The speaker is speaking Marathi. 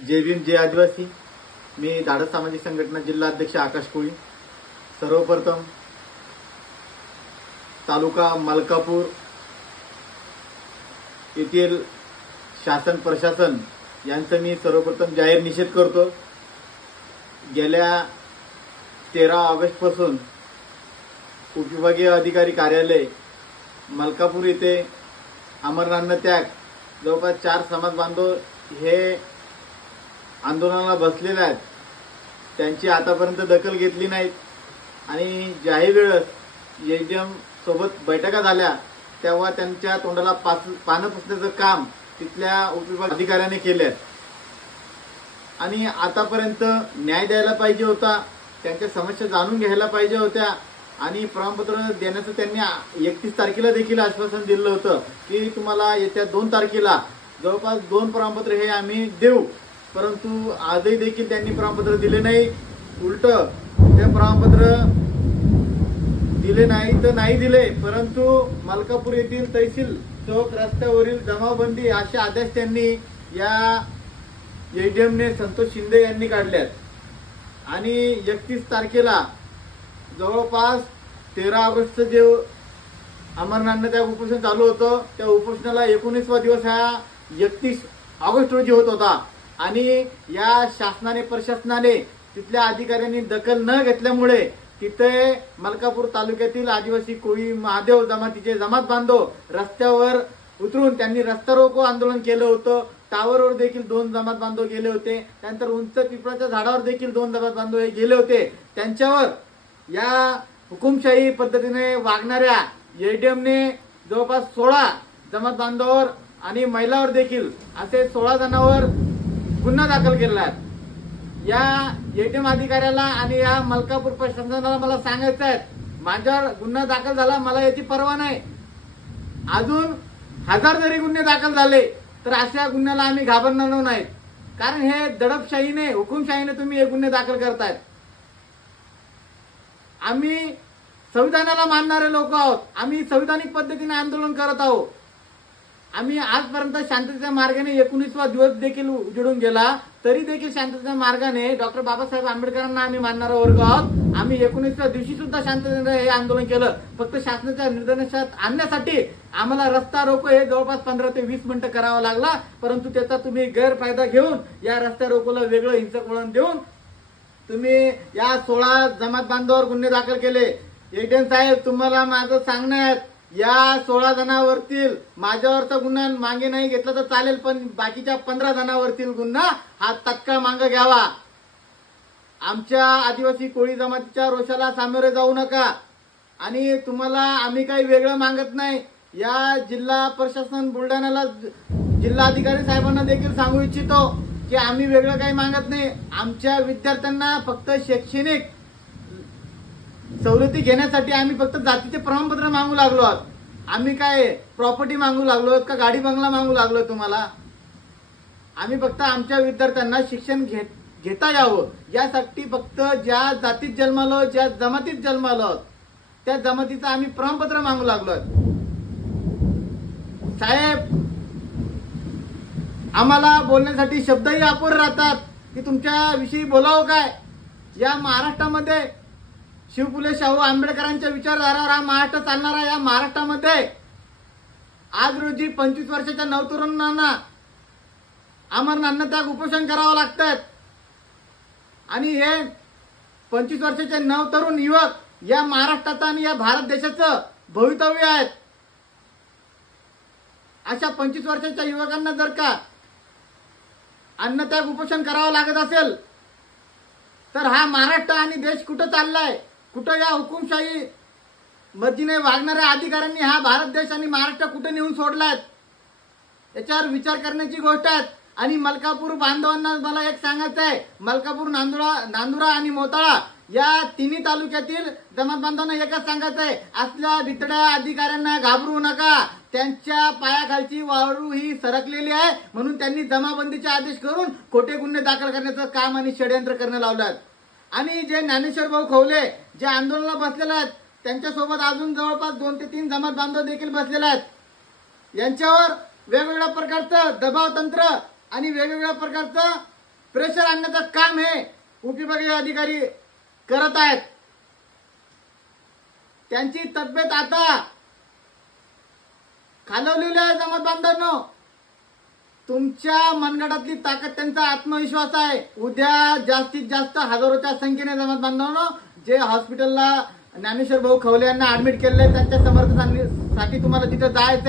जय भीम जय आदिवासी। मी धाडस सामाजिक संघटना जिल्हा अध्यक्ष आकाश कोळी। सर्वप्रथम तालुका मलकापूर येथील शासन प्रशासन यांचा मी सर्वप्रथम जाहीर निषेध करतो। गेल्या 13 ऑगस्ट पासून उपविभागीय अधिकारी कार्यालय मलकापूर येथे अमरनाथ त्याग जवळपास 4 समाज बांधव हे आंदोलनाला बसलेले आहेत। त्यांची आतापर्यंत दखल घेतली नाही आणि ज्याही वेळेस एडीएम सोबत बैठका झाल्या तेव्हा त्यांच्या तोंडाला पानं पुसण्याचं काम तिथल्या उपविभाग अधिकाऱ्याने केले आणि आतापर्यंत न्याय द्यायला पाहिजे होता, त्यांच्या समस्या जाणून घ्यायला पाहिजे होत्या आणि प्रमाणपत्र देण्याचं त्यांनी 31 तारखेला देखील आश्वासन दिलं होतं की तुम्हाला येत्या 2 तारखेला जवळपास 2 प्रमाणपत्र हे आम्ही देऊ। परंतु आजही देखील त्यांनी प्रमाणपत्र दिले नाही। उलट ते प्रमाणपत्र दिले नाही तर नाही दिले, परंतु मलकापूर येथील तहसील चौक रस्त्यावरील जमावबंदी असे आदेश त्यांनी या एडीएमने संतोष शिंदे यांनी काढल्यात आणि 31 तारखेला जवळपास 13 ऑगस्टचं जे अमरनाथ त्या उपोषण चालू होतं त्या उपोषणाला 19वा दिवस हा 31 ऑगस्ट रोजी होत होता आणि या शासनाने प्रशासनाने तिथल्या अधिकाऱ्यांनी दखल न घेतल्यामुळे तिथे मलकापूर तालुक्यातील आदिवासी कोळी महादेव जमातीचे जमात बांधव रस्त्यावर उतरून त्यांनी रस्ता रोको आंदोलन केलं होतं। टावरवर देखील 2 जमात बांधव गेले होते, त्यानंतर उंच पिंपळाच्या झाडावर देखील 2 जमात बांधव गेले होते। त्यांच्यावर या हुकुमशाही पद्धतीने वागणाऱ्या एडीएमने जवळपास 16 जमात बांधवावर आणि महिलावर देखील असे 16 जणांवर गुन्हा दाखल केला आहे। या एडीएम अधिकाऱ्याला आणि या मलकापूर प्रशासनाला मला सांगायचं आहे, माझ्यावर गुन्हा दाखल झाला, मला याची पर्वा नाही। अजून 1000 जरी गुन्हे दाखल झाले तर अशा गुन्ह्याला आम्ही घाबरणार नाही, कारण हे दडपशाहीने हुकुमशाहीने तुम्ही हे गुन्हे दाखल करतायत। आम्ही संविधानाला मानणारे लोक आहोत, आम्ही संविधानिक पद्धतीने आंदोलन करत आहोत। आम्ही आजपर्यंत शांततेच्या मार्गाने 19वा दिवस देखील उजडून गेला तरी देखील शांततेच्या मार्गाने डॉक्टर बाबासाहेब आंबेडकरांना आम्ही मानणारा वर्ग आहोत। आम्ही 19व्या दिवशी सुद्धा शांततेने हे आंदोलन केलं, फक्त शासनाच्या निर्देशात आणण्यासाठी आम्हाला रस्ता रोको हे जवळपास 15 ते 20 मिनिटं करावा लागला। परंतु त्याचा तुम्ही गैरफायदा घेऊन या रस्ता रोकोला वेगळं हिंसक वळण देऊन तुम्ही या 16 जमात बांधवांवर गुन्हे दाखल केले। एडीएम साहेब, तुम्हाला माझं सांगणं आहे, या 16 जणांवरतील माझ्यावरचा गुन्हा मागे नाही घेतला तर चालेल, पण बाकीच्या 15 जणांवरतील गुन्हा हा तत्काळ मागे घ्यावा। आमच्या आदिवासी कोळी जमातीच्या रोषाला सामोरे जाऊ नका आणि तुम्हाला आम्ही काही वेगळं मागत नाही। या जिल्हा प्रशासन बुलढाण्याला जिल्हा अधिकारी साहेबांना देखील सांगू इच्छितो की आम्ही वेगळं काही मागत नाही। आमच्या विद्यार्थ्यांना फक्त शैक्षणिक सवलती घेण्यासाठी आम्ही फक्त जातीचे प्रमाणपत्र मागू लागलो आहोत। आम्ही काय प्रॉपर्टी मागू लागलो का गाडी बंगला मागू लागलो तुम्हाला? आम्ही फक्त आमच्या विद्यार्थ्यांना शिक्षण घेता यावं यासाठी फक्त ज्या जातीत जन्मालो, ज्या जमातीत जन्मालो त्या जमातीचं आम्ही प्रमाणपत्र मागू लागलो साहेब। आम्हाला बोलण्यासाठी शब्दही अपुरे राहतात की तुमच्या विषयी बोलावं काय। या महाराष्ट्रामध्ये शिवफुले शाहू आंबेडकरांच्या विचारधारावर हा महाराष्ट्र चालणारा या महाराष्ट्रामध्ये आज रोजी 25 वर्षाच्या नवतरुणांना अमरनाथ त्याग उपोषण करावं लागतात आणि हे 25 वर्षाचे नवतरुण युवक या महाराष्ट्राचं आणि या भारत देशाचं भवितव्य आहेत। अशा 25 वर्षाच्या युवकांना जर का अन्नत्याग उपोषण करावं लागत असेल तर हा महाराष्ट्र आणि देश कुठं चाललाय? कुठं या हुकुमशाही मर्जीने वागणाऱ्या अधिकाऱ्यांनी हा भारत देश आणि महाराष्ट्र कुठे नेऊन सोडलाय? याच्यावर विचार करण्याची गोष्ट आहे। आणि मलकापूर बांधवांना मला एक सांगायचं आहे, मलकापूर, नांदुरा आणि मोताळा या तिन्ही तालुक्यातील जमात बांधवांना एकच सांगायचं आहे, असल्या भितड्या अधिकाऱ्यांना घाबरू नका। त्यांच्या पायाखालची वाळू ही सरकलेली आहे म्हणून त्यांनी जमाबंदीचे आदेश करून खोटे गुन्हे दाखल करण्याचं काम आणि षडयंत्र करणं लावलं। आणि जे ज्ञानेश्वर भाऊ खवले जे आंदोलनाला बसलेले आहेत त्यांच्यासोबत अजून जवळपास 2 ते 3 जमात बांधव देखील बसलेले आहेत। यांच्यावर वेगवेगळ्या प्रकारचं दबाव तंत्र आणि वेगवेगळ्या प्रकारचं प्रेशर आणण्याचं काम हे उपविभागीय अधिकारी करत आहेत. त्यांची तब्येत आता खालवलेली आहे. जमात बांधवांनो, तुमच्या मनगटातली ताकद त्यांचा आत्मविश्वास आहे. उद्या जास्तीत जास्त हजारोच्या संख्येने जमात बांधवांनो जे हॉस्पिटलला ज्ञानेश्वर भाऊ खवले यांना ऍडमिट केले त्यांच्या समर्थनासाठी तुम्हाला तिथे जायचं